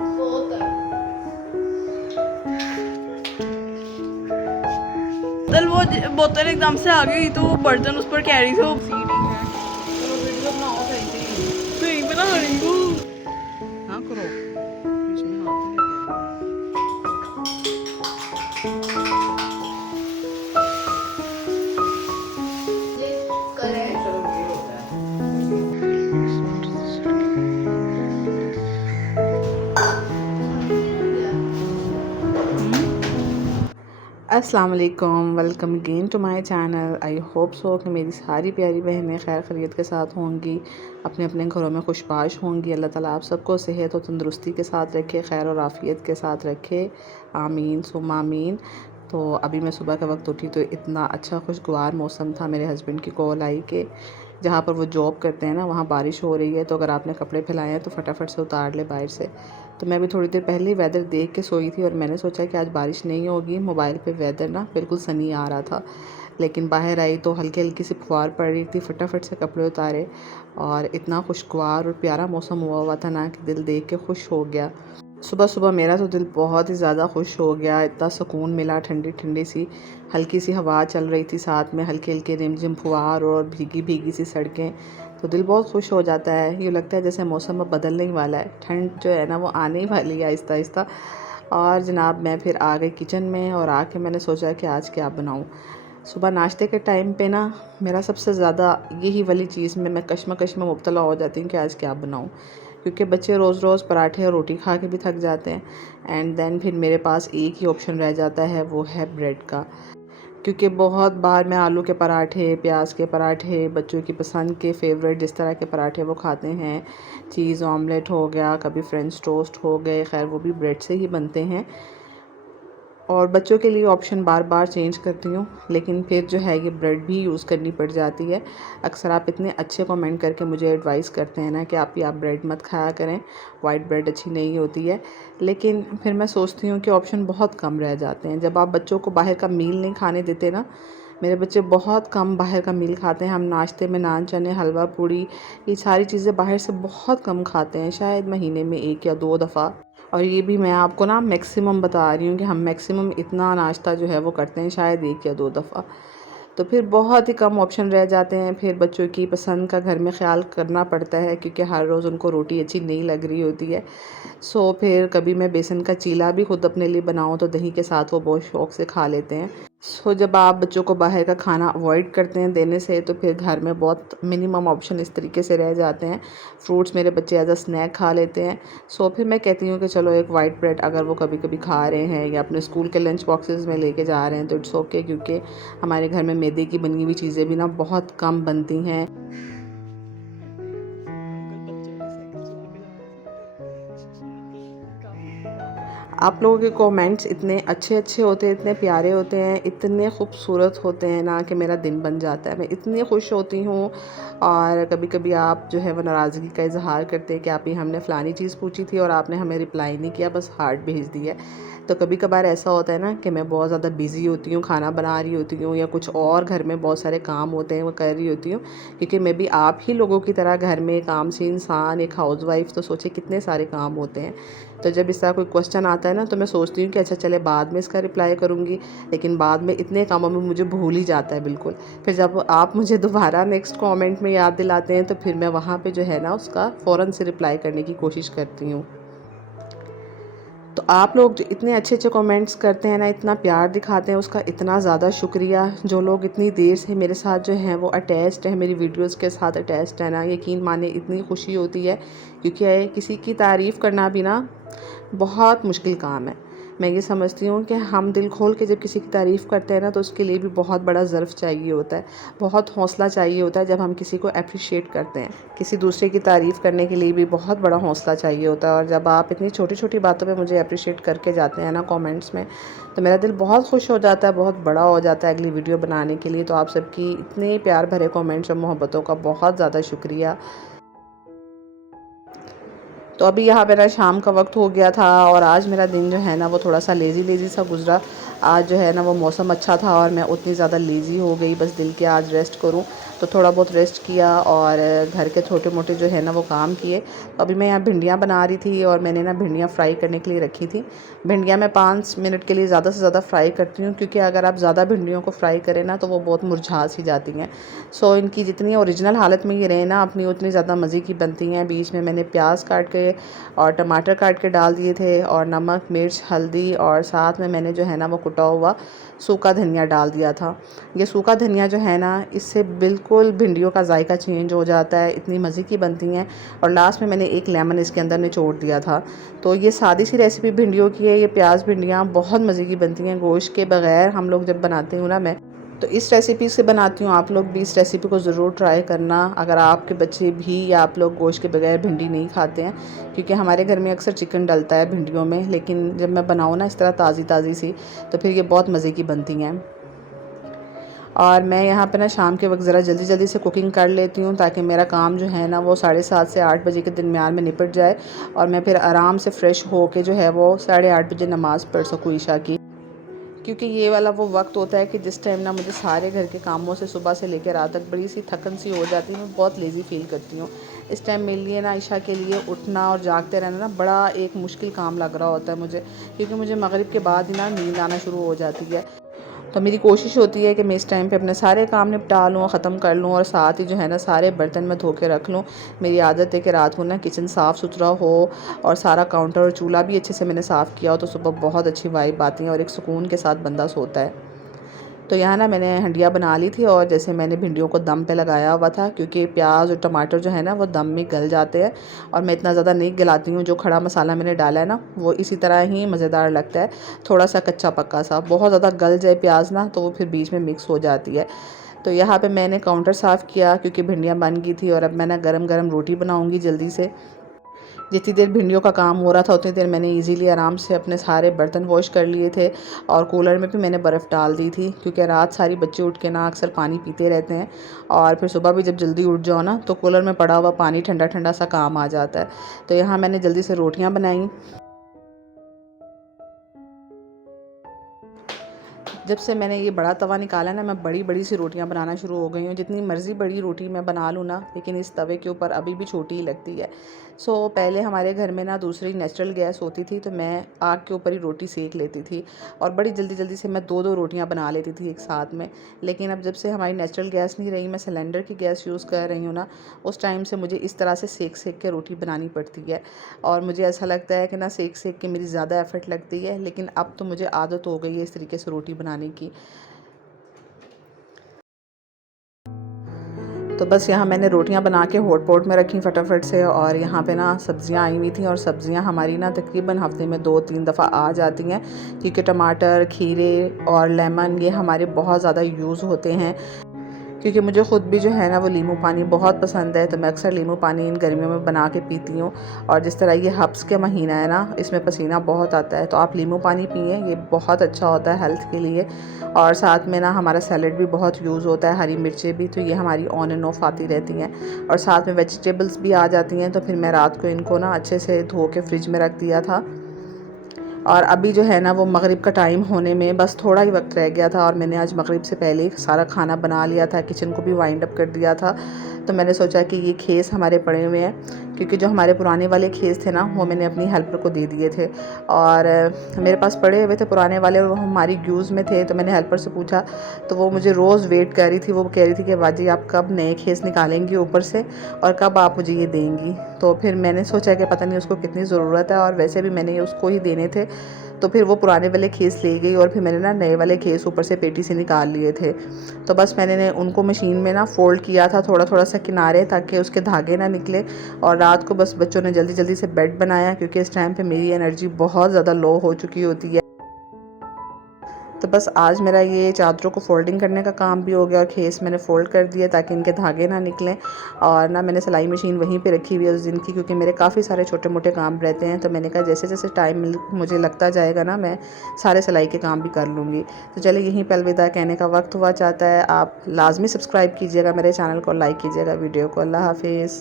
बहुत है। कल वो बोतल एकदम से आ गई तो वो बर्तन उस पर कैरी थे, वो सीटिंग है। चलो वीडियो बनाओ सही से। नहीं बना रही हूँ। हाँ करो, बीच में हाथ नहीं लगे। ये करें। अस्सलाम वालेकुम, welcome again to my channel. I hope so कि मेरी सारी प्यारी बहनें खैर खैरियत के साथ होंगी, अपने अपने घरों में खुशबाश होंगी। अल्लाह ताला आप सबको सेहत और तंदुरुस्ती के साथ रखे, खैर और आफ़ियत के साथ रखे, आमीन सुम्मा आमीन। तो अभी मैं सुबह के वक्त उठी तो इतना अच्छा खुशगवार मौसम था। मेरे हस्बैंड की कॉल आई कि जहाँ पर वो जॉब करते हैं ना वहाँ बारिश हो रही है, तो अगर आपने कपड़े फैलाए हैं तो फटाफट से उतार ले बाहर से। तो मैं भी थोड़ी देर पहले ही वेदर देख के सोई थी और मैंने सोचा कि आज बारिश नहीं होगी। मोबाइल पे वेदर ना बिल्कुल सनी आ रहा था, लेकिन बाहर आई तो हल्की हल्की सी फुहार पड़ रही थी। फटाफट से कपड़े उतारे और इतना खुशगवार और प्यारा मौसम हुआ था ना कि दिल देख के खुश हो गया। सुबह सुबह मेरा तो दिल बहुत ही ज़्यादा खुश हो गया, इतना सुकून मिला। ठंडी ठंडी सी हल्की सी हवा चल रही थी, साथ में हल्की हल्की रिमझिम फुहार और भीगी भीगी सी सड़कें। तो दिल बहुत खुश हो जाता है। यूँ लगता है जैसे मौसम अब बदलने ही वाला है, ठंड जो है ना वो आने ही वाली है आहिस्ता आहिस्ता। और जनाब मैं फिर आ गई किचन में और आके मैंने सोचा कि आज क्या बनाऊँ। सुबह नाश्ते के टाइम पे ना मेरा सबसे ज़्यादा यही वाली चीज़ में मैं कश्मकश में मुब्तला हो जाती हूँ कि आज क्या बनाऊँ, क्योंकि बच्चे रोज़ रोज़ पराठे और रोटी खा के भी थक जाते हैं। एंड देन फिर मेरे पास एक ही ऑप्शन रह जाता है, वो है ब्रेड का। क्योंकि बहुत बार मैं आलू के पराठे, प्याज के पराठे, बच्चों की पसंद के फेवरेट जिस तरह के पराठे वो खाते हैं, चीज़ ऑमलेट हो गया, कभी फ्रेंच टोस्ट हो गए, खैर वो भी ब्रेड से ही बनते हैं। और बच्चों के लिए ऑप्शन बार बार चेंज करती हूँ, लेकिन फिर जो है ये ब्रेड भी यूज़ करनी पड़ जाती है। अक्सर आप इतने अच्छे कमेंट करके मुझे एडवाइस करते हैं ना कि आप ब्रेड मत खाया करें, वाइट ब्रेड अच्छी नहीं होती है। लेकिन फिर मैं सोचती हूँ कि ऑप्शन बहुत कम रह जाते हैं। जब आप बच्चों को बाहर का मील नहीं खाने देते ना, मेरे बच्चे बहुत कम बाहर का मील खाते हैं। हम नाश्ते में नान चने हलवा पूड़ी ये सारी चीज़ें बाहर से बहुत कम खाते हैं, शायद महीने में 1 या 2 दफ़ा। और ये भी मैं आपको ना मैक्सिमम बता रही हूँ कि हम मैक्सिमम इतना नाश्ता जो है वो करते हैं शायद 1 या 2 दफ़ा। तो फिर बहुत ही कम ऑप्शन रह जाते हैं। फिर बच्चों की पसंद का घर में ख्याल करना पड़ता है, क्योंकि हर रोज़ उनको रोटी अच्छी नहीं लग रही होती है। सो फिर कभी मैं बेसन का चीला भी खुद अपने लिए बनाऊँ तो दही के साथ वो बहुत शौक़ से खा लेते हैं। सो जब आप बच्चों को बाहर का खाना अवॉइड करते हैं देने से, तो फिर घर में बहुत मिनिमम ऑप्शन इस तरीके से रह जाते हैं। फ्रूट्स मेरे बच्चे एज अ स्नैक खा लेते हैं। सो फिर मैं कहती हूँ कि चलो एक वाइट ब्रेड अगर वो कभी कभी खा रहे हैं या अपने स्कूल के लंच बॉक्सेस में लेके जा रहे हैं तो इट्स ओके, क्योंकि हमारे घर में मैदे की बनी हुई चीज़ें भी ना बहुत कम बनती हैं। आप लोगों के कमेंट्स इतने अच्छे अच्छे होते हैं, इतने प्यारे होते हैं, इतने खूबसूरत होते हैं ना कि मेरा दिन बन जाता है। मैं इतनी खुश होती हूँ। और कभी कभी आप जो है वो नाराज़गी का इजहार करते हैं कि आप ही हमने फ़लानी चीज़ पूछी थी और आपने हमें रिप्लाई नहीं किया, बस हार्ट भेज दिया। तो कभी कभार ऐसा होता है ना कि मैं बहुत ज़्यादा बिज़ी होती हूँ, खाना बना रही होती हूँ या कुछ और घर में बहुत सारे काम होते हैं वो कर रही होती हूँ, क्योंकि मैं भी आप ही लोगों की तरह घर में काम से इंसान, एक हाउसवाइफ, तो सोचे कितने सारे काम होते हैं। तो जब इस तरह कोई क्वेश्चन आता है ना तो मैं सोचती हूँ कि अच्छा चले बाद में इसका रिप्लाई करूँगी, लेकिन बाद में इतने कामों में मुझे भूल ही जाता है बिल्कुल। फिर जब आप मुझे दोबारा नेक्स्ट कमेंट में याद दिलाते हैं तो फिर मैं वहाँ पे जो है ना उसका फ़ौरन से रिप्लाई करने की कोशिश करती हूँ। तो आप लोग जो इतने अच्छे अच्छे कमेंट्स करते हैं ना, इतना प्यार दिखाते हैं, उसका इतना ज़्यादा शुक्रिया। जो लोग इतनी देर से मेरे साथ जो हैं वो अटैच्ड हैं, मेरी वीडियोस के साथ अटैच्ड है ना, यकीन माने इतनी खुशी होती है, क्योंकि किसी की तारीफ़ करना भी ना बहुत मुश्किल काम है। मैं ये समझती हूँ कि हम दिल खोल के जब किसी की तारीफ़ करते हैं ना तो उसके लिए भी बहुत बड़ा ज़र्फ़ चाहिए होता है, बहुत हौसला चाहिए होता है। जब हम किसी को अप्रिशिएट करते हैं, किसी दूसरे की तारीफ़ करने के लिए भी बहुत बड़ा हौसला चाहिए होता है। और जब आप इतनी छोटी छोटी बातों पे मुझे अप्रिशिएट करके जाते हैं ना कमेंट्स में, तो मेरा दिल बहुत खुश हो जाता है, बहुत बड़ा हो जाता है अगली वीडियो बनाने के लिए। तो आप सबकी इतने प्यार भरे कमेंट्स और मोहब्बतों का बहुत ज़्यादा शुक्रिया। तो अभी यहाँ मेरा शाम का वक्त हो गया था और आज मेरा दिन जो है ना वो थोड़ा सा लेज़ी लेज़ी सा गुजरा। आज जो है ना वो मौसम अच्छा था और मैं उतनी ज़्यादा लेज़ी हो गई, बस दिल के आज रेस्ट करूँ। तो थोड़ा बहुत रेस्ट किया और घर के छोटे मोटे जो है ना वो काम किए। तो अभी मैं यहाँ भिंडियाँ बना रही थी और मैंने ना भिंडियाँ फ्राई करने के लिए रखी थी। भिंडियाँ मैं 5 मिनट के लिए ज़्यादा से ज़्यादा फ्राई करती हूँ, क्योंकि अगर आप ज़्यादा भिंडियों को फ्राई करें ना तो वो बहुत मुरझा सी जाती हैं। सो इनकी जितनी ओरिजिनल हालत में ये रहे ना अपनी, उतनी ज़्यादा मज़े की बनती हैं। बीच में मैंने प्याज काट के और टमाटर काट के डाल दिए थे और नमक, मिर्च, हल्दी और साथ में मैंने जो है ना वो कुटा हुआ सूखा धनिया डाल दिया था। ये सूखा धनिया जो है ना, इससे बिल्कुल भिंडियों का जायका चेंज हो जाता है, इतनी मज़े की बनती हैं। और लास्ट में मैंने एक लेमन इसके अंदर निचोड़ दिया था। तो ये सादी सी रेसिपी भिंडियों की है। ये प्याज भिंडियाँ बहुत मज़े की बनती हैं गोश्त के बग़ैर। हम लोग जब बनाते हूँ ना, मैं तो इस रेसिपी से बनाती हूँ, आप लोग भी इस रेसिपी को ज़रूर ट्राई करना अगर आपके बच्चे भी या आप लोग गोश्त के बगैर भिंडी नहीं खाते हैं। क्योंकि हमारे घर में अक्सर चिकन डलता है भिंडियों में, लेकिन जब मैं बनाऊँ ना इस तरह ताज़ी ताज़ी सी, तो फिर ये बहुत मज़े की बनती हैं। और मैं यहाँ पे ना शाम के वक्त ज़रा जल्दी जल्दी से कुकिंग कर लेती हूँ, ताकि मेरा काम जो है ना वो 7:30 से 8 बजे के दरमियान में निपट जाए और मैं फिर आराम से फ़्रेश हो के जो है वो 8:30 बजे नमाज़ पढ़ सकूँ ईशा की। क्योंकि ये वाला वो वक्त होता है कि जिस टाइम ना मुझे सारे घर के कामों से सुबह से लेकर रात तक बड़ी सी थकन सी हो जाती है, मैं बहुत लेज़ी फ़ील करती हूँ। इस टाइम मेरे लिए ना ईशा के लिए उठना और जागते रहना ना बड़ा एक मुश्किल काम लग रहा होता है मुझे, क्योंकि मुझे मगरिब के बाद ही ना नींद आना शुरू हो जाती है। तो मेरी कोशिश होती है कि मैं इस टाइम पे अपने सारे काम निपटा लूँ, ख़त्म कर लूँ और साथ ही जो है ना सारे बर्तन मैं धो के रख लूँ। मेरी आदत है कि रात को ना किचन साफ़ सुथरा हो और सारा काउंटर और चूल्हा भी अच्छे से मैंने साफ़ किया हो, तो सुबह बहुत अच्छी वाइब आती है और एक सुकून के साथ बंदा सोता है। तो यहाँ ना मैंने हंडिया बना ली थी और जैसे मैंने भिंडियों को दम पे लगाया हुआ था, क्योंकि प्याज और टमाटर जो है ना वो दम में गल जाते हैं और मैं इतना ज़्यादा नहीं गलाती हूँ। जो खड़ा मसाला मैंने डाला है ना वो इसी तरह ही मज़ेदार लगता है, थोड़ा सा कच्चा पक्का सा। बहुत ज़्यादा गल जाए प्याज ना तो वो फिर बीच में मिक्स हो जाती है। तो यहाँ पे मैंने काउंटर साफ़ किया क्योंकि भिंडियाँ बन गई थी और अब मैं ना गरम गरम रोटी बनाऊँगी जल्दी से। जितनी देर भिंडियों का काम हो रहा था उतनी देर मैंने इजीली आराम से अपने सारे बर्तन वॉश कर लिए थे और कूलर में भी मैंने बर्फ़ डाल दी थी, क्योंकि रात सारी बच्चे उठ के ना अक्सर पानी पीते रहते हैं और फिर सुबह भी जब जल्दी उठ जाओ ना तो कूलर में पड़ा हुआ पानी ठंडा ठंडा सा काम आ जाता है। तो यहाँ मैंने जल्दी से रोटियाँ बनाई। जब से मैंने ये बड़ा तवा निकाला ना, मैं बड़ी बड़ी सी रोटियां बनाना शुरू हो गई हूँ। जितनी मर्ज़ी बड़ी रोटी मैं बना लूँ ना, लेकिन इस तवे के ऊपर अभी भी छोटी ही लगती है। सो पहले हमारे घर में ना दूसरी नेचुरल गैस होती थी, तो मैं आग के ऊपर ही रोटी सेक लेती थी और बड़ी जल्दी जल्दी से मैं 2-2 रोटियां बना लेती थी एक साथ में। लेकिन अब जब से हमारी नेचुरल गैस नहीं रही, मैं सिलेंडर की गैस यूज़ कर रही हूँ ना, उस टाइम से मुझे इस तरह से सेक सेक के रोटी बनानी पड़ती है। और मुझे ऐसा लगता है कि ना सेक सेक के मेरी ज़्यादा एफ़र्ट लगती है, लेकिन अब तो मुझे आदत हो गई है इस तरीके से रोटी बनाने की। तो बस यहाँ मैंने रोटियां बना के हॉट पॉट में रखी फटाफट से, और यहाँ पे ना सब्ज़ियाँ आई हुई थी और सब्ज़ियाँ हमारी ना तकरीबन हफ्ते में 2-3 दफ़ा आ जाती हैं, क्योंकि टमाटर, खीरे और लेमन ये हमारे बहुत ज़्यादा यूज़ होते हैं। क्योंकि मुझे ख़ुद भी जो है ना वो नींबू पानी बहुत पसंद है, तो मैं अक्सर नींबू पानी इन गर्मियों में बना के पीती हूँ। और जिस तरह ये हब्स के महीना है ना, इसमें पसीना बहुत आता है, तो आप नींबू पानी पिए, ये बहुत अच्छा होता है हेल्थ के लिए। और साथ में ना हमारा सैलड भी बहुत यूज़ होता है, हरी मिर्चें भी, तो ये हमारी ऑन एंड ऑफ आती रहती हैं। और साथ में वेजिटेबल्स भी आ जाती हैं, तो फिर मैं रात को इनको ना अच्छे से धो के फ्रिज में रख दिया था। और अभी जो है ना वो मगरिब का टाइम होने में बस थोड़ा ही वक्त रह गया था और मैंने आज मगरिब से पहले ही सारा खाना बना लिया था, किचन को भी वाइंड अप कर दिया था। तो मैंने सोचा कि ये खेस हमारे पड़े हुए हैं, क्योंकि जो हमारे पुराने वाले खेस थे ना वो मैंने अपनी हेल्पर को दे दिए थे और मेरे पास पड़े हुए थे पुराने वाले और वो हमारी यूज़ में थे। तो मैंने हेल्पर से पूछा, तो वो मुझे रोज़ वेट कर रही थी, वो कह रही थी कि बाजी आप कब नए खेस निकालेंगी ऊपर से और कब आप मुझे ये देंगी। तो फिर मैंने सोचा कि पता नहीं उसको कितनी ज़रूरत है, और वैसे भी मैंने उसको ही देने थे। तो फिर वो पुराने वाले खेस ले गई और फिर मैंने ना नए वाले खेस ऊपर से पेटी से निकाल लिए थे। तो बस मैंने उनको मशीन में ना फ़ोल्ड किया था थोड़ा थोड़ा सा किनारे, ताकि उसके धागे ना निकले। और रात को बस बच्चों ने जल्दी जल्दी से बेड बनाया, क्योंकि इस टाइम पे मेरी एनर्जी बहुत ज़्यादा लो हो चुकी होती है। तो बस आज मेरा ये चादरों को फ़ोल्डिंग करने का काम भी हो गया और खेस मैंने फ़ोल्ड कर दिया ताकि इनके धागे ना निकलें। और ना मैंने सिलाई मशीन वहीं पे रखी हुई है उस दिन की, क्योंकि मेरे काफ़ी सारे छोटे मोटे काम रहते हैं। तो मैंने कहा जैसे जैसे टाइम मुझे लगता जाएगा ना, मैं सारे सिलाई के काम भी कर लूँगी। तो चलिए यहीं पर अलविदा कहने का वक्त हुआ चाहता है। आप लाजमी सब्सक्राइब कीजिएगा मेरे चैनल को, लाइक कीजिएगा वीडियो को। अल्लाह हाफिज़।